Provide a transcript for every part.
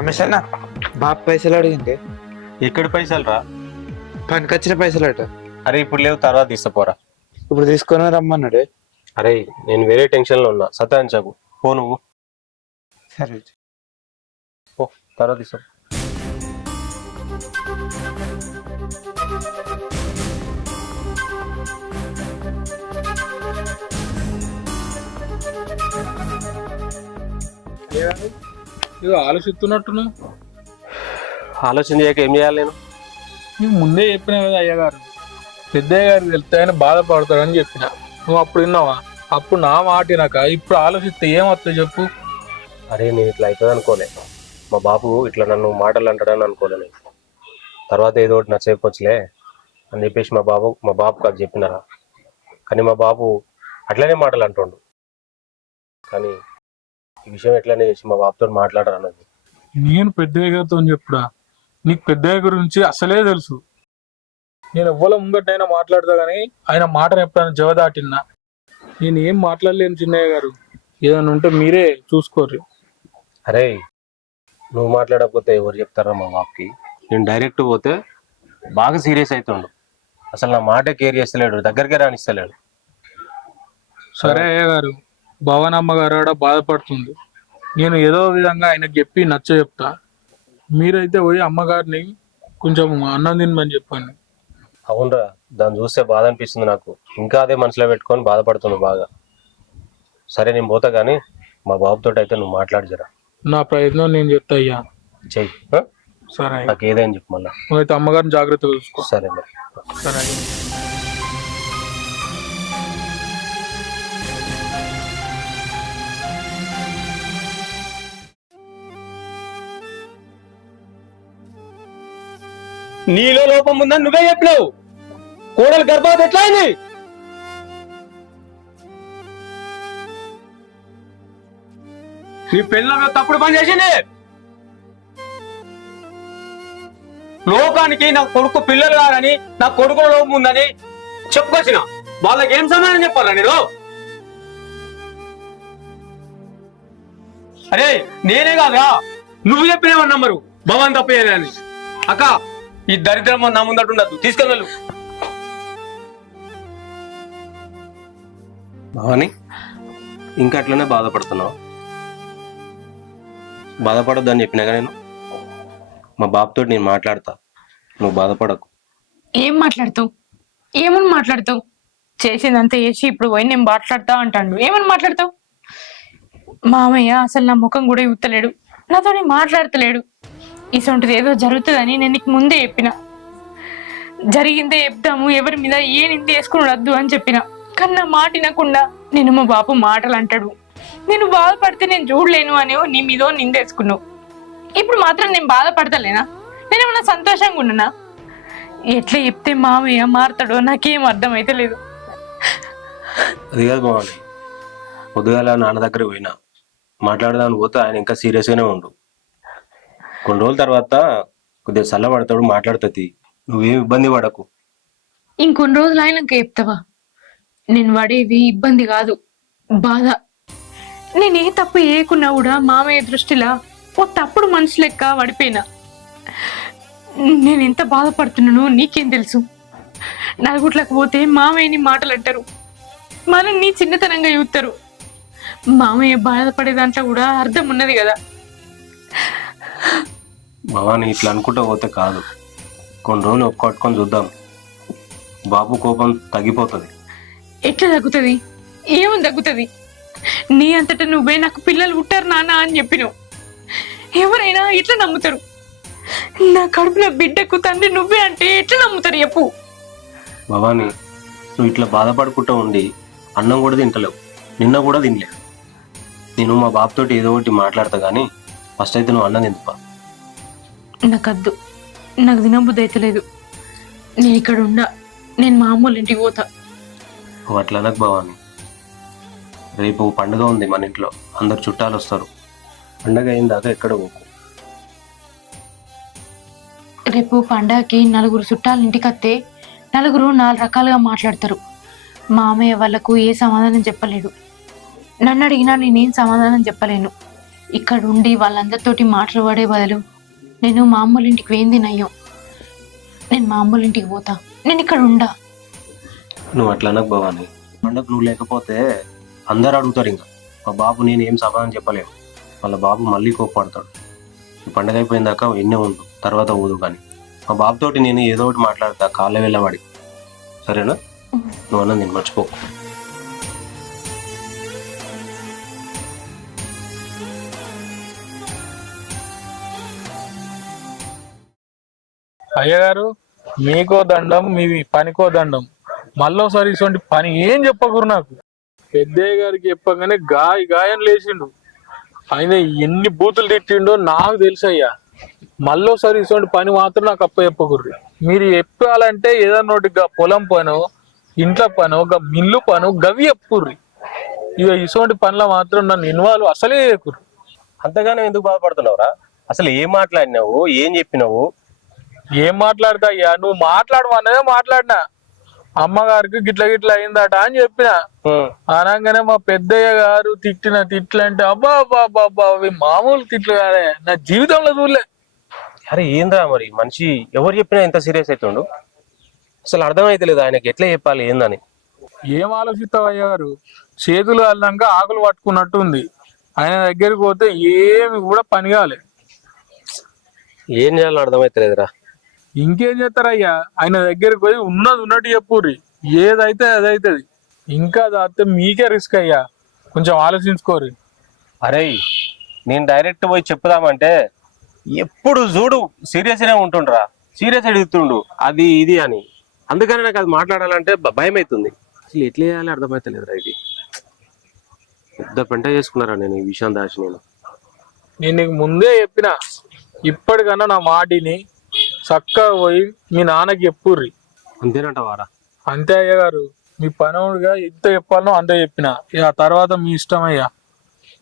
రమేష్ అన్న బాబు పైసలు అడిగింది. ఎక్కడి పైసలు రా? పనికొచ్చిన పైసలు అట. అరే ఇప్పుడు లేవు, తర్వాత తీసుకోపోరా. ఇప్పుడు తీసుకొని రమ్మన్నాడే. అరే నేను వేరే టెన్షన్ లో ఉన్నా, సతాయించకు. పో నువ్వు. సరే పో, తర్వాత తీసుకో. ఇదో ఆలోచిస్తున్నట్టును. ఆలోచన చేయక ఏం చేయాలి నేను? నీకు ముందే చెప్పినా కదా అయ్యగారు, పెద్దయ్య గారికి వెళ్తే ఆయన బాధపడతాడని చెప్పిన. నువ్వు అప్పుడు విన్నావా? అప్పుడు నా మాటినాక ఇప్పుడు ఆలోచిస్తే ఏమవుతుంది చెప్పు. అరే నేను ఇట్లా అవుతుంది అనుకోలే. మా బాబు ఇట్లా నన్ను మాటలు అంటాడని అనుకోలే నేను. తర్వాత ఏదో ఒకటి నచ్చకపోవచ్చులే అని చెప్పేసి మా బాబుకి అది చెప్పినారా. కానీ మా బాబు అట్లనే మాటలు అంటుండు. కానీ ఈ విషయం ఎట్లనే చేసి మా బాబుతో మాట్లాడరు అన్నది. నేను పెద్దయ్య గారితో చెప్పుడా? నీకు పెద్దయ్య గురించి అసలే తెలుసు. నేను ఎవ్వల ముంగటైనా మాట్లాడతా కానీ ఆయన మాటను ఎప్పుడైనా జవదాటిన్నా. నేను ఏం మాట్లాడలేను చిన్నయ్య గారు, ఏదైనా ఉంటే మీరే చూసుకోర్రి. అరే నువ్వు మాట్లాడకపోతే ఎవరు చెప్తారా మా బాబుకి? నేను డైరెక్ట్ పోతే బాగా సీరియస్ అవుతుండు. అసలు నా మాట కేర్ చేస్తలేడు, దగ్గరికే రానిస్తలేడు. సరే అయ్య గారు, భవనమ్మ గారు కూడా బాధపడుతుంది. నేను ఏదో విధంగా ఆయనకు చెప్పి నచ్చ చెప్తా. మీరైతే పోయి అమ్మగారిని కొంచెం అన్నం తినమని చెప్పండి. అవునరా, దాన్ని చూస్తే బాధ అనిపిస్తుంది నాకు. ఇంకా అదే మనసులో పెట్టుకొని బాధపడుతుంది బాగా. సరే నేను పోతా కానీ మా బాబుతో అయితే నువ్వు మాట్లాడజరా. నా ప్రయత్నం నేను చెప్తా అయ్యా. చెయ్యి. సరే అయ్యా. నాకు ఏదైనా చెప్పు మళ్ళా. నువ్వైతే అమ్మగారిని జాగ్రత్తగా చూసుకో. సరే మరి. సరే అయ్యా. నీలో లోపం ఉందని నువ్వే చెప్పినావు. కోడలు గర్భవతి ఎట్లా అయింది? నీ పిల్లలు తప్పుడు పని చేసింది. లోకానికి నా కొడుకు పిల్లలు కాదని, నా కొడుకుల లోపం ఉందని చెప్పుకొచ్చిన వాళ్ళకి ఏం సమాధానం చెప్పాలా నేను? అరే నేనే కాదురా, నువ్వు చెప్పినావన్న నంబరు భవన్ తప్పేయాలని. అక్క ఈ దరిద్రం నా ముందట ఉండద్దు, తీసుకెళ్ళు. భవాని ఇంకా అట్లనే బాధపడుతున్నావు? బాధపడొద్దు అని చెప్పినా నేను. మా బాబుతో నేను మాట్లాడతా, నువ్వు బాధపడకు. ఏం మాట్లాడుతావు? ఏమని మాట్లాడుతావు? చేసిందంతా చేసి ఇప్పుడు పోయి నేను మాట్లాడతా అంటాడు. ఏమని మాట్లాడతావు? మామయ్య అసలు నా ముఖం కూడా ఇవ్వలేడు, నాతో మాట్లాడతలేడు. ఇసొంటిది ఏదో జరుగుతుందని నేను నీకు ముందే చెప్పిన. జరిగిందే చెప్తాము, ఎవరి మీద ఏ నింది వేసుకుని వద్దు అని చెప్పిన. కానీ నా మాట వినకుండా నేను మా బాపు మాటలు అంటాడు. నేను బాధపడితే నేను చూడలేను అని నీ మీద నిందేసుకున్నావు. ఇప్పుడు మాత్రం నేను బాధపడతలేనా? నేను ఏమన్నా సంతోషంగా ఉన్నానా? ఎట్లా చెప్తే మామయ్య మారుతాడో నాకేం అర్థమైతే లేదు. అది కాదు భవాని, పొద్దుగాల నాన్న దగ్గర పోయినా మాట్లాడదాని పోతే ఆయన ఇంకా సీరియస్గానే ఉండు. కొన్ని రోజుల తర్వాత కొద్దిగా చల్లబడతాడు, మాట్లాడుతుంది. నువ్వేం ఇబ్బంది పడకు. ఇంకొన్ని రోజులు అయినాక చెప్తావా? నేను పడేది ఇబ్బంది కాదు, బాధ. నేను ఏ తప్పు చేయకున్నా కూడా మామయ్య దృష్టిలో ఓ తప్పుడు మనిషి లెక్క పడిపోయినా. నేను ఎంత బాధపడుతున్నానో నీకేం తెలుసు? నలుగుట్లకు పోతే మామయ్యని మాటలు అంటారు, మనం నీ చిన్నతనంగా చూస్తారు. మామయ్య బాధపడే దాంట్లో కూడా అర్థం ఉన్నది కదా. భవాని ఇట్లా అనుకుంటా పోతే కాదు. కొన్ని రోజులు ఒక్కట్టుకొని చూద్దాం, బాబు కోపం తగ్గిపోతుంది. ఎట్లా తగ్గుతుంది? ఏమని తగ్గుతుంది? నీ అంతటా నువ్వే నాకు పిల్లలు పుట్టారు నాన్న అని చెప్పినావు. ఎవరైనా ఎట్లా నమ్ముతారు? నా కడుపులో బిడ్డకు తండ్రి నువ్వే అంటే ఎట్లా నమ్ముతారు చెప్పు? భవాని నువ్వు ఇట్లా బాధపడుకుంటూ ఉండి అన్నం కూడా తింటలేవు, నిన్న కూడా తినలేవు. నేను మా బాబుతోటి ఏదో ఒకటి మాట్లాడతా కానీ ఫస్ట్ అయితే నువ్వు అన్నం తింటుపా. నాకద్దు, నాకు తినబుద్ధి అయితే లేదు. నేను ఇక్కడ ఉండా, నేను మా అమ్మోళ్ళ ఇంటికి పోతా. నువ్వు అట్లా అనకు భవాని. రేపు పండుగ ఉంది మన ఇంట్లో, అందరు చుట్టాలు వస్తారు. పండుగ అయిన దాకా ఎక్కడ పోకు. రేపు పండగకి నలుగురు చుట్టాలు ఇంటికి వస్తే నలుగురు 4 రకాలుగా మాట్లాడతారు. మామయ్య వాళ్ళకు ఏ సమాధానం చెప్పలేడు. నన్ను అడిగినా నేనేం సమాధానం చెప్పలేను. ఇక్కడ ఉండి వాళ్ళందరితోటి మాట్లాడే బదులు నేను మా అమ్మోళ్ళ ఇంటికి వేయింది నయ్యం. నేను మా అమ్మోళ్ళ ఇంటికి పోతా, నేను ఇక్కడ ఉండా. నువ్వు అట్లా అనకు భవాని. పండగ నువ్వు లేకపోతే అందరు అడుగుతారు. ఇంకా మా బాబు నేను ఏం సమాధానం చెప్పలేము. వాళ్ళ బాబు మళ్ళీ కోప్పడతాడు. ఈ పండగ అయిపోయిందాక ఎన్నే ఉండు, తర్వాత ఊదు. కానీ మా బాబుతోటి నేను ఏదో ఒకటి మాట్లాడతా, కాళ్ళ వెళ్ళబడి. సరేనా? నువ్వు అన్నది నేను మర్చిపోకు. అయ్యగారు మీకో దండం, మీ పనికో దండం. మళ్ళోసారి ఇటువంటి పని ఏం చెప్పకూరు నాకు. పెద్దయ్య గారికి చెప్పగానే గాయం లేచిండు. ఆయన ఎన్ని బూతులు తిట్టిండో నాకు తెలుసయ్యా. మళ్ళోసారి ఇటువంటి పని మాత్రం నాకు అప్ప చెప్పకూర్రి. మీరు చెప్పాలంటే ఏదన్నా ఒకటి పొలం పను, ఇంట్లో పను, మిల్లు పను గవి చెప్పుర్రి. ఇక ఇటువంటి పనుల మాత్రం నన్ను ఇన్వాల్వ్ అసలే చేయకూర్రి. అంతగానే ఎందుకు బాధపడుతున్నావురా? అసలు ఏం మాట్లాడినావు, ఏం చెప్పినావు? ఏం మాట్లాడతా అయ్యా, నువ్వు మాట్లాడమన్నదే మాట్లాడినా. అమ్మగారికి గిట్ల గిట్ల అయిందట అని చెప్పిన. అనగానే మా పెద్దయ్య గారు తిట్టిన తిట్లంటే అబ్బా అబ్బా అబ్బా అవి మామూలు తిట్లు కాదే, నా జీవితంలో చూడలే. అరే ఏంద్రా మరి మనిషి ఎవరు చెప్పినా ఎంత సీరియస్ అవుతుండు? అసలు అర్థమైతలేదు ఆయనకి ఎట్లా చెప్పాలి ఏందని. ఏం ఆలోచిస్తావు అయ్య గారు? చేతులు అల్లాక ఆకులు పట్టుకున్నట్టు ఉంది. ఆయన దగ్గరికి పోతే ఏమి కూడా పని కాలే. ఏం చేయాలో అర్థమైతలేదురా. ఇంకేం చేస్తారయ్యా, ఆయన దగ్గరికి పోయి ఉన్నది ఉన్నట్టు చెప్పుర్రి. ఏదైతే అదైతుంది. ఇంకా దాస్తే మీకే రిస్క్ అయ్యా, కొంచెం ఆలోచించుకోరు. అరే నేను డైరెక్ట్ పోయి చెప్పుదామంటే ఎప్పుడు చూడు సీరియస్గానే ఉంటుండ్రా, సీరియస్ అడుగుతుండు అది ఇది అని. అందుకని నాకు అది మాట్లాడాలంటే భయం అవుతుంది. అసలు ఎట్లా చేయాలి అర్థమైతలేదురా. ఇది పెద్ద పెంట చేసుకున్నారా నేను ఈ విషయం దాచి. నేను నీకు ముందే చెప్పిన, ఇప్పటికన్నా నా మాటిని చక్కగా పోయి మీ నాన్నకి చెప్పుర్రి. అంతేనంటవారా? అంతే అయ్య గారు, మీ పనవుడుగా ఎంత చెప్పాలనో అంతే చెప్పిన. ఇక ఆ తర్వాత మీ ఇష్టం అయ్యా.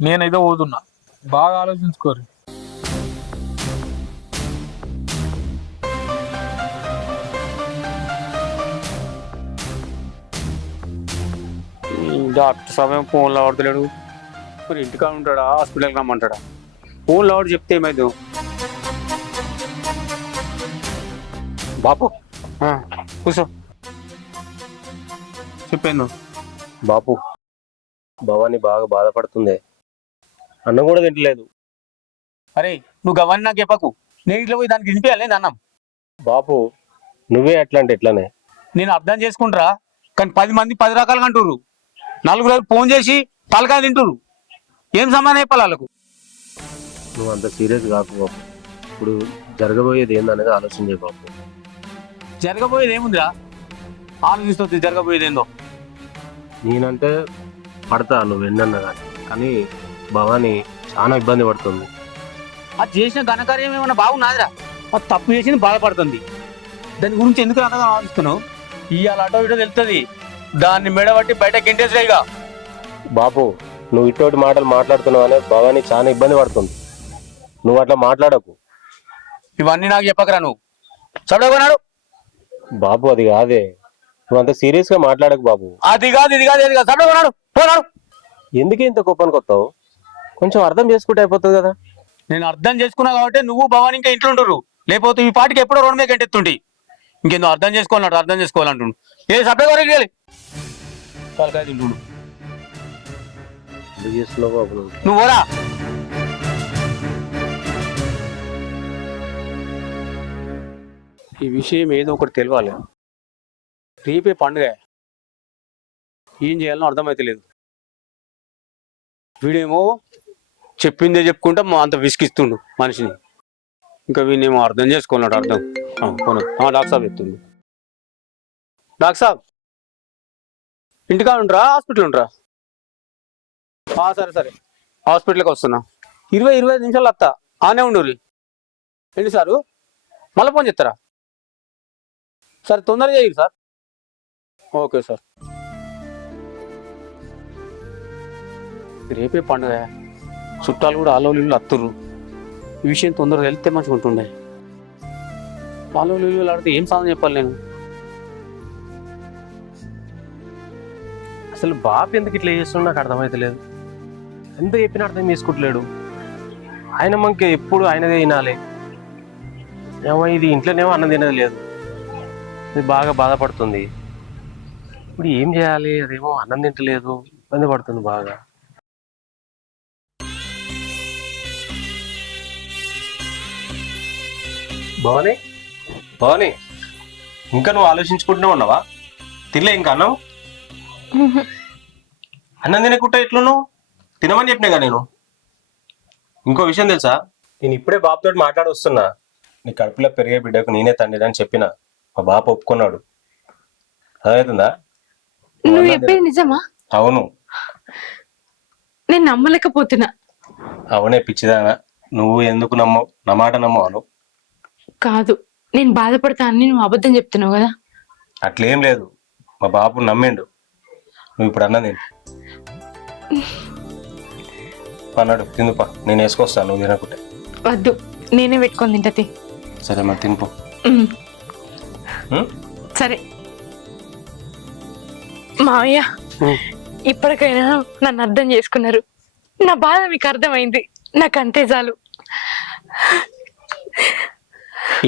నేనైతే పోతున్నా, బాగా ఆలోచించుకోరు. డాక్టర్ సమయం ఫోన్లో ఆడుతలేడు. మరి ఇంటికాడ ఉంటాడా, హాస్పిటల్కి రమ్మంటాడా? ఫోన్లో ఆడు చెప్తే ఏమైంది? బాపు కూర్చో, చెప్పాను. బాపు భవాని బాగా బాధపడుతుంది. అన్నం కూడా తింటలేదు. అరే నువ్వు గవన్నీ నాకు చెప్పకు. నేను ఇట్లా పోయి దానికి తినిపించాలి అన్నం. బాపు నువ్వే ఎట్లా అంటే ఎట్లానే? నేను అర్థం చేసుకుంటారా, కానీ 10 మంది 10 రకాలుగా అంటుర్రు. 4 ఫోన్ చేసి తలకాయ తింటుర్రు. ఏం సమాధానం చెప్పాలి వాళ్ళకు? నువ్వు అంత సీరియస్ కాకు బాపు. ఇప్పుడు జరగబోయేది ఏందనేది ఆలోచన చేయ బాపు. జరగబోయేది ఏముందిరా, ఆలోచిస్తుంది జరగబోయేది ఏందో. నేనంటే పడతా నువ్వు ఎన్నన్నా కానీ భవాని చాలా ఇబ్బంది పడుతుంది. అది చేసిన ఘనకార్యం ఏమన్నా బాగున్నాదిరా? అది తప్పు చేసింది బాధపడుతుంది. దాని గురించి ఎందుకు అంతగా ఆలోచిస్తున్నావు? ఇవాళ అటో ఇటో తెలుస్తుంది. దాన్ని మెడబట్టి బయట గెంటేసిగా. బాపు నువ్వు ఇటువంటి మాటలు మాట్లాడుతున్నావు అనే భవాని చాలా ఇబ్బంది పడుతుంది. నువ్వు అట్లా మాట్లాడకు. ఇవన్నీ నాకు చెప్పకరా. నువ్వు చదవనాడు బాపు, అది కాదే. నువ్వు అంత సీరియస్ గా మాట్లాడకు బాబు. అది కాదు ఇది కాదు, చదవనాడు పోనాడు. ఎందుకే ఇంత కోపానికి వస్తావు? కొంచెం అర్థం చేసుకుంటే అయిపోతుంది కదా. నేను అర్థం చేసుకున్నా కాబట్టి నువ్వు భవాని ఇంకా ఇంట్లో ఉంటురు. లేకపోతే ఈ పాటికి ఎప్పుడో రోడ్ మీద గంటెత్తుండి. ఇంకేందో అర్థం చేసుకోవాలంట, అర్థం చేసుకోవాలంటుండు. ఏ సభ్య వరకు వెళ్ళి తలకాయ తింటుండు. ఎందుకు చేస్తున్నావు బాబు నువ్వు పోరా. ఈ విషయం ఏదో ఒకటి తెలియాలి. రేపే పండుగ, ఏం చేయాలో అర్థమైతే లేదు. వీడేమో చెప్పిందే చెప్పుకుంటా అంత విసిగిస్తుండు మనిషిని. ఇంకా వీనేమో అర్థం చేసుకోవాలన్నాడు. అర్థం డాక్టర్ సాబ్ చెప్తుండు. డాక్టర్ సాబ్ ఇంటికా ఉండరా, హాస్పిటల్ ఉండరా? సరే సరే, హాస్పిటల్కి వస్తున్నా. 20-25 నిమిషాలు వస్తా. ఆనే ఉండు. ఏంటి సారు, మళ్ళీ ఫోన్ చేస్తారా? సార్ తొందరగా చేయండి సార్. Okay sir. రేపే పండుగ, చుట్టాలు కూడా ఆలోలీలు అత్తుర్రు. ఈ విషయం తొందరగా వెళ్తే మంచిగా ఉంటుండే. ఆలోలీలు ఆడితే ఏం సాధన చెప్పాలి నేను? అసలు బాబు ఎందుకు ఇట్లా చేస్తున్నా నాకు అర్థమైతలేదు. ఎంత చెప్పినా అర్థం చేసుకుంటలేడు. ఆయన మనకి ఎప్పుడు ఆయనదే తినాలి. ఏమో ఇది ఇంట్లోనేమో అన్నం తినది లేదు, ఇది బాగా బాధపడుతుంది. ఇప్పుడు ఏం చేయాలి? అదేమో అన్నం తింటలేదు, ఇబ్బంది పడుతుంది బాగా. భవాని, భవాని, ఇంకా నువ్వు ఆలోచించుకుంటూనే ఉన్నావా? తినలే ఇంకా అన్నం? అన్నం తినకుంటే ఎట్లున్నావు? తినమని చెప్పినాగా నేను. ఇంకో విషయం తెలుసా, నేను ఇప్పుడే బాబుతో మాట్లాడి వస్తున్నా. నీ కడుపులో పెరిగే బిడ్డకు నేనే తండ్రి అని చెప్పిన. మా బాబు ఒప్పుకున్నాడు. అదవుతుందా? నువ్వు చెప్పేది నిజమా? అవును. నేను నమ్మలేకపోతున్నా. అవునే పిచ్చిదానా, నువ్వు ఎందుకు నమ్మవు? నా మాట నమ్మవు. కాదు, నేను బాధపడతా అని నువ్వు అబద్ధం చెప్తున్నావు కదా. అట్లేం లేదు, మా బాబు నమ్మిండు. నువ్వు ఇప్పుడు అన్నది అన్నాడు, తిందుపా, నేను వేసుకొస్తాను, నువ్వు తినకుంటే. వద్దు, నేనే పెట్టుకొని తింటది. సరే మరి తినుపో. సరే మావయ్య, ఇప్పటికైనా నన్ను అర్థం చేసుకున్నారు. నా బాధ మీకు అర్థమైంది, నాకు అంతే చాలు.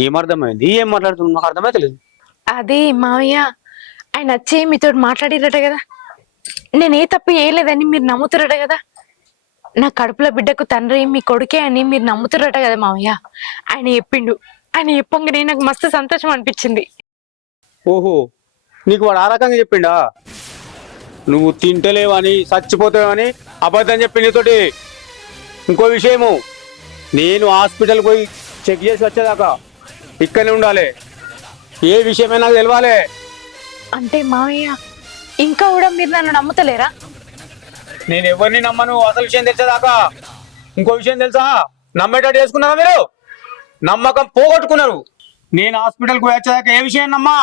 ఏం అర్థమైంది? ఏం మాట్లాడుతున్నావు? నాకు అర్థమైతలేదు. అదే మావయ్య, ఆయన వచ్చి మీతో మాట్లాడిరట కదా, నేను ఏ తప్పు చేయలేదని మీరు నమ్ముతారట కదా. నా కడుపులో బిడ్డకు తండ్రి మీ కొడుకే అని మీరు నమ్ముతారట కదా మావయ్య. ఆయన చెప్పిండు. ఆయన చెప్పంగానే నాకు మస్తు సంతోషం అనిపించింది. ఓహో, నీకు వాడు ఆ రకంగా చెప్పిండా? నువ్వు తింటలేవని చచ్చిపోతావని అబద్ధం చెప్పి నీతోటి. ఇంకో విషయము, నేను హాస్పిటల్కి పోయి చెక్ చేసి వచ్చేదాకా ఇక్కడనే ఉండాలి. ఏ విషయమైనా నాకు తెలవాలి. అంటే మావయ్య, ఇంకా కూడా మీరు నన్ను నమ్ముతలేరా? నేను ఎవరిని నమ్మను అసలు విషయం తెలిసేదాకా. ఇంకో విషయం తెలుసా, నమ్మేటట్టు చేసుకున్నారా మీరు? నమ్మకం పోగొట్టుకున్నారు. నేను హాస్పిటల్కి వచ్చేదాకా ఏ విషయం నమ్మా?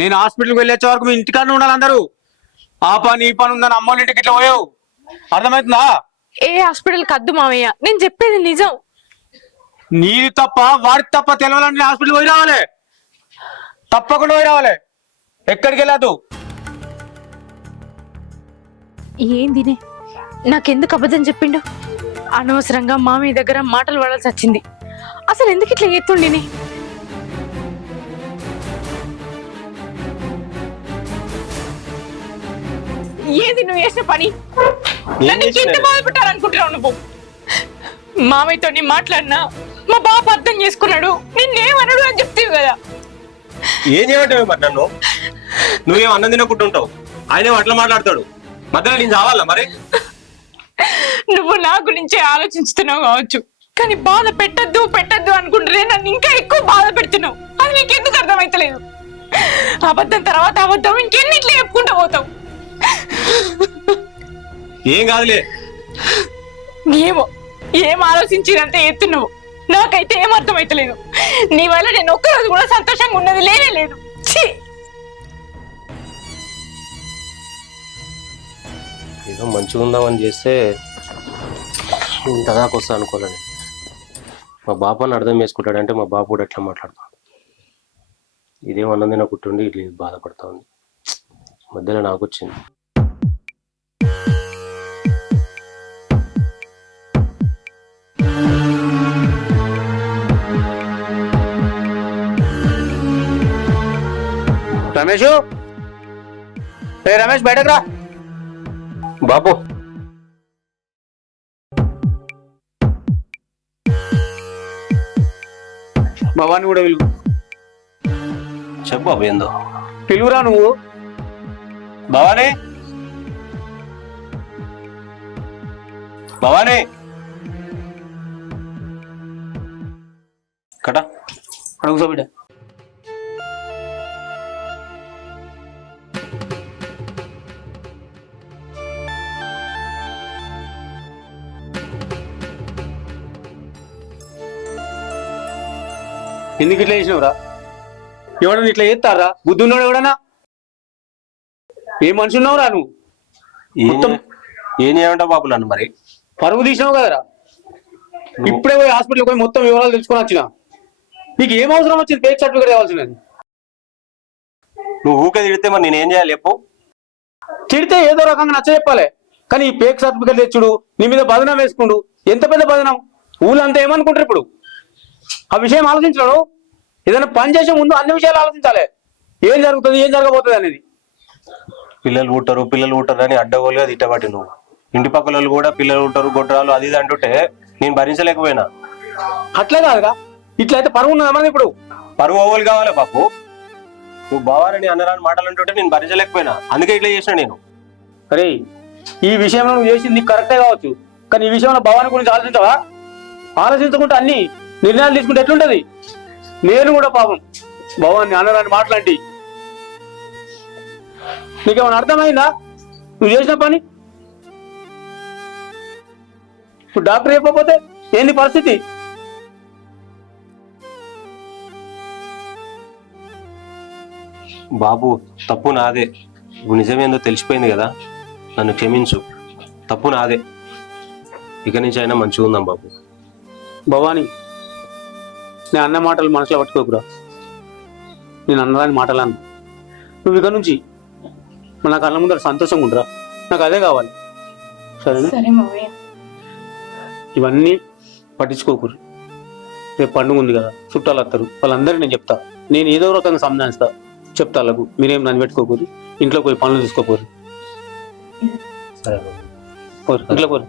నేను హాస్పిటల్కి వెళ్ళొచ్చే వరకు మీ ఇంటికాడనే ఉండాలి అందరూ. ఆ పని ఈ పని ఉందని అమ్మోళ్ళ ఇంటికి ఇట్లా పోయావు, అర్థమవుతుందా? ఏ హాస్పిటల్ కద్దు మావయ్య, నేను చెప్పేది నిజం. నీది తప్ప వాడికి తప్ప తెలవాలంటే హాస్పిటల్ పోయి రావాలి, తప్పకుండా పోయి రావాలి. ఎక్కడికి వెళ్ళదు. ఏందినే నాకెందుకు అబద్ధం చెప్పిండు? అనవసరంగా మామయ్య దగ్గర మాటలు పడాల్సి వచ్చింది. అసలు ఎందుకు ఇట్లా ఎత్తుండిని? ఏది నువ్వు చేసిన పని? నన్ను ఎంత బాధపెట్టాలనుకుంటున్నావు నువ్వు? మామయ్యతో నీ మాట్లాడినా మా బాబు అర్థం చేసుకున్నాడు, నిన్నేమన్నాడు అని చెప్తావు కదా. ఏం చేయమంటావు మరి నన్ను? నువ్వేం అన్నం తినకుంటుంటావు, ఆయన అట్లా మాట్లాడతాడు. మధ్యలో నేను చావాలా మరి? నువ్వు నా గురించే ఆలోచిస్తున్నావు కావచ్చు, కానీ బాధ పెట్టద్దు అనుకుంటే నన్ను ఇంకా ఎక్కువ బాధ పెడుతున్నావు. అది నీకు ఎందుకు అర్థమైతలేదు? అబద్ధం తర్వాత అబద్ధం ఇంకెన్నిట్లో చెప్పుకుంటూ పోతావు. ఏం కాదులే. ఏమో, ఏం ఆలోచించినంత ఎత్తున్నావు. నాకైతే ఏం అర్థమైతలేదు. నీ వల్ల నేను ఒక్కరోజు కూడా సంతోషంగా ఉన్నది లేనే లేదు. ఛీ! ఏదో మంచిగా ఉందామని చేస్తే ఇంతదాకా వస్తా అనుకోలేను. మా బాబాని అర్థం చేసుకుంటాడంటే మా బాబు కూడా ఎట్లా మాట్లాడతాడు. ఇదేం అన్నం తినకుంటుండి ఇట్లా బాధపడతా ఉంది. మధ్యలో నాకు వచ్చింది. రమేష్, రమేష్ బయటకు రా. బాబు భవాన్ని కూడా పిలువు. చెప్పు బాబు, ఏందో పిలువురా నువ్వు. భవానీ, భవానీ కట అడుగుసో బిడ్డ. ఎందుకు ఇట్లా చేసినవురా? ఎవడన్నా ఇట్లా చేస్తారా? బుద్ధి ఉన్నాడు ఎవడన్నా? ఏ మనిషి ఉన్నావురా నువ్వు? ఏం చేయమంటావు బాబు నన్ను? మరి పరువు తీసినావు కదరా. ఇప్పుడే పోయి హాస్పిటల్కి పోయి మొత్తం వివరాలు తెలుసుకొని వచ్చిన. నీకు ఏం అవసరం వచ్చింది ఫేక్ సర్టిఫికేట్ ఇవ్వాల్సినది? నువ్వు ఊకే తిడితే మరి నేనేం చేయాలి చెప్పు? తిడితే ఏదో రకంగా నచ్చ చెప్పాలి, కానీ ఈ ఫేక్ సర్టిఫికేట్ తెచ్చుడు, నీ మీద బదనం వేసుకుండు. ఎంత పెద్ద బదనం! ఊళ్ళంతా ఏమనుకుంటారు ఇప్పుడు? ఆ విషయం ఆలోచించడు. ఏదైనా పని చేసే ముందు అన్ని విషయాలు ఆలోచించాలి. ఏం జరుగుతుంది, ఏం జరగబోతుంది అనేది. పిల్లలు పుట్టరు అని అడ్డగోలుగా తిట్టబట్టి నువ్వు ఇంటి పక్కల వాళ్ళు కూడా పిల్లలు పుట్టరు గొడ్రాలు అది ఇది అంటుంటే నేను భరించలేకపోయినా. అట్లే కాదుగా, ఇట్లయితే పరువు ఉన్నదా మనది ఇప్పుడు? పరువు ఓవలు కావాలి బాపు. నువ్వు బావాలని అన్నరాని మాటలు అంటుంటే నేను భరించలేకపోయినా, అందుకే ఇట్లా చేసిన నేను. అరే, ఈ విషయంలో నువ్వు చేసింది నీకు కరెక్టే కావచ్చు, కానీ ఈ విషయంలో భవాని గురించి ఆలోచించవా? ఆలోచించకుండా అన్ని నిర్ణయాలు తీసుకుంటే ఎట్లుంటది? నేను కూడా పాపం భవాన్ని అన్నరాని మాటలాంటి. నీకేమైనా అర్థమైందా నువ్వు చేసిన పని? ఇప్పుడు డాక్టర్ చెప్పకపోతే ఏంది పరిస్థితి? బాబు తప్పు నాదే, నువ్వు నిజమేందో తెలిసిపోయింది కదా, నన్ను క్షమించు. తప్పు నాదే, ఇక నుంచి అయినా మంచిగా ఉందాం బాబు. భవాని, నేను అన్న మాటలు మనసులో పట్టుకోకురా. నేను అన్నదాని మాటలు అన్న. నువ్వు ఇక నుంచి నా కళ్ళ ముందర సంతోషంగా ఉండరా, నాకు అదే కావాలి. సరేనా? సరే మావయ్య. ఇవన్నీ పట్టించుకోకూరు. రేపు పండుగ ఉంది కదా, చుట్టాలు వస్తారు, వాళ్ళందరికీ నేను చెప్తా. నేను ఏదో రకంగా సంధానిస్తా. చెప్తా వాళ్ళకు, మీరేం నన్ను పెట్టుకోకూరు. ఇంట్లో పోయి పనులు తీసుకోకూరు. సరే ఇంట్లో పోరు.